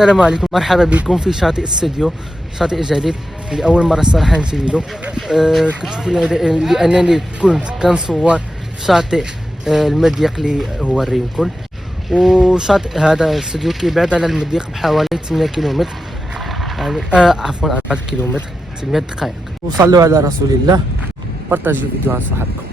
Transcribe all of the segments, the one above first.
السلام عليكم، مرحبا بكم في شاطئ استوديو، شاطئ جديد لأول مرة الصراحة نجي له. كتشوفوا لأنني كنت كنصور في شاطئ المضيق اللي هو الرينكون، وشاطئ هذا الاستوديو كيبعد على المضيق بحوالي 8 كيلومتر، يعني عفوا 4 كيلومتر 8 دقائق. وصلوا على رسول الله، بارطاجيو الفيديو مع صحابكم.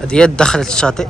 هذه هي دخلت الشاطئ.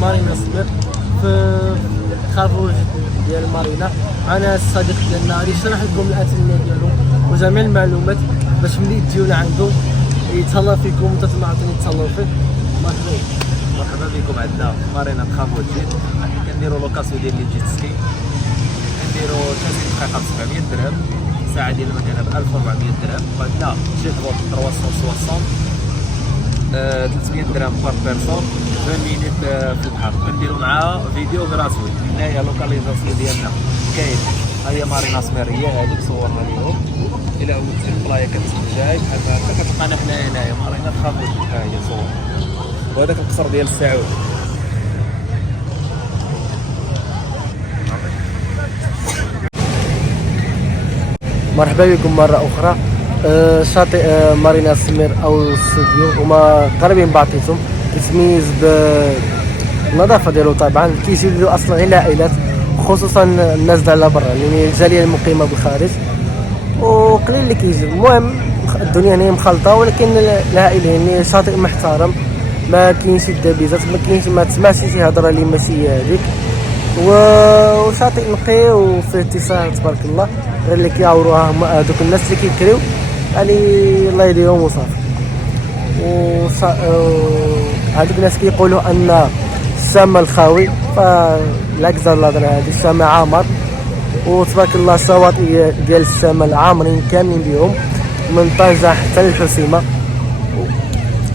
مارينا سمير في خافوج ديال مارينا. معنا الصديق ديالنا اللي يشرح لكم الاتمنه ديالو وجميع المعلومات باش ملي تجيو لعندو يتهلا فيكم وتتمعطوني تهلاو فيه. مرحبا بكم عندنا في مارينا خافوج. كنديروا لوكاسيون ديال لي جيت سكي، كنديروا 30 دقيقه ب 700 درهم، ساعه ديال المكانه ب 1400 درهم، وعندنا جيت بوت 360 300 درهم بار بيرسون 20 مينيت في البحر. كنديروا معاها فيديو غراتوي. هنايا لوكاليزاسيون ديالنا كاين، ها هي مارينا سميريه هذيك صورنا ليهم. الى عودتي البلايه كتكون جاي بحال هكا كتلقانا حنا هنايا مارينا خافوج. ها هي صور، وهذاك القصر ديال السعود. مرحبا بكم مرة أخرى. شاطئ مارينا سمير أو السديو هما قريبين بعضيتهم، يتميز بالنظافة ديالو. طبعا كيجيو له أصلا غير العائلات، خصوصا الناس ديال على برا، يعني الجالية المقيمة بالخارج، وقليل اللي كيجي. المهم الدنيا هنا مخلطة، ولكن العائلة يعني شاطئ محترم، ما كاينش شي دبيزات، ما تسمعش شي هضرة اللي ماشي هذيك، وشاطئ نقي وفيه اتساع تبارك الله. غير اللي كيعوروها هما هذوك الناس اللي كيكريو، يعني الله يهديهم وصافي. هذوك الناس كيقولوا ان الشام الخاوي، فالعكس ديال الهضره هذه. الشام عامر وتبارك الله، الشواطئ ديال الشمال عامرين كاملين بهم، من طنجة حتى للحسيمه،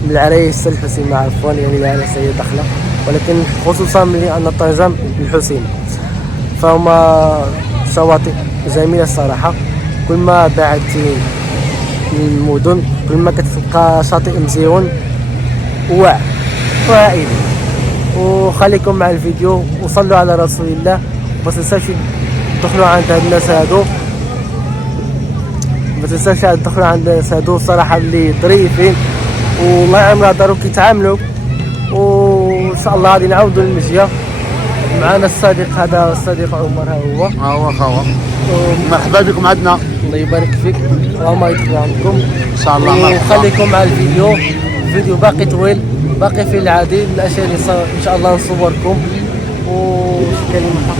من العرايش حتى للحسيمه عفوا، يعني العرايش هي داخله، ولكن خصوصا ملي ان طنجة للحسيمه. فهما شواطئ جميله الصراحه. كل ما بعدتي من المدن كل ما كتلقى شاطئ مزيون وواعر وعائلي. وخليكم مع الفيديو وصلوا على رسول الله، ما تنساوش تدخلوا عند هاد الناس هادو، ما تنساوش تدخلوا عند الناس هادو صراحه اللي ظريفين والله عمرها دارو كيتعاملوا. وان شاء الله غادي نعاودوا المجيه. معنا الصديق هذا الصديق عمر، ها هو خاوة. مرحبا بكم عندنا. الله يبارك فيك، اللهم يدخل عندكم ان شاء الله. مرحبا. وخليكم مع الفيديو باقي طويل، باقي فيه العديد من الاشياء اللي ان شاء الله نصوركم. وكلمه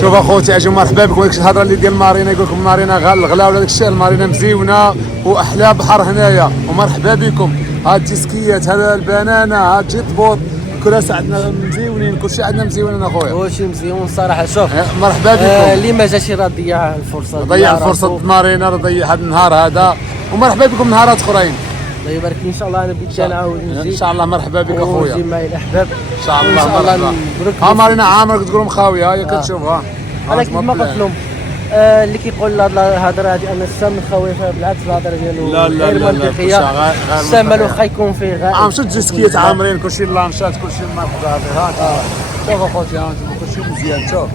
شوف اخوتي اجي مرحبا بكم. ديك الهضره اللي ديال مارينا، يقول لكم مارينا الغلا ولا داك الشيء، المارينا مزيونه واحلى بحر هنايا. ومرحبا بكم. هاد التسكيات، هذا البنانه، هاد جيت بوط، كل عندنا مزيونين، كلشي عندنا مزيونين اخويا. هو شي مزيون صراحه. شوف مرحبا بكم. اللي ما جاش راه ضيع الفرصه، ضيع فرصه مارينا، ضيع هذا النهار هذا. ومرحبا بكم نهارات اخرين. الله يبارك فيك. ان شاء الله انا بديت نعاود نجي ان شاء الله. مرحبا بك اخويا. ونجي معي الاحباب ان شاء الله. مرحبا. ها مارينا عامر تقول لهم خاويه، هي كتشوفها. انا كيما قلت لهم اللي كيقول الهضره هذه ان السام خاوي، بالعكس الهضره ديالو غير منطقيه. السام واخا يكون فيه غير مشات الجسكيات عامرين، كلشي اللانشات، كلشي المرحبا هذا. شوف اخوتي، ها انتم كلشي مزيان. شوف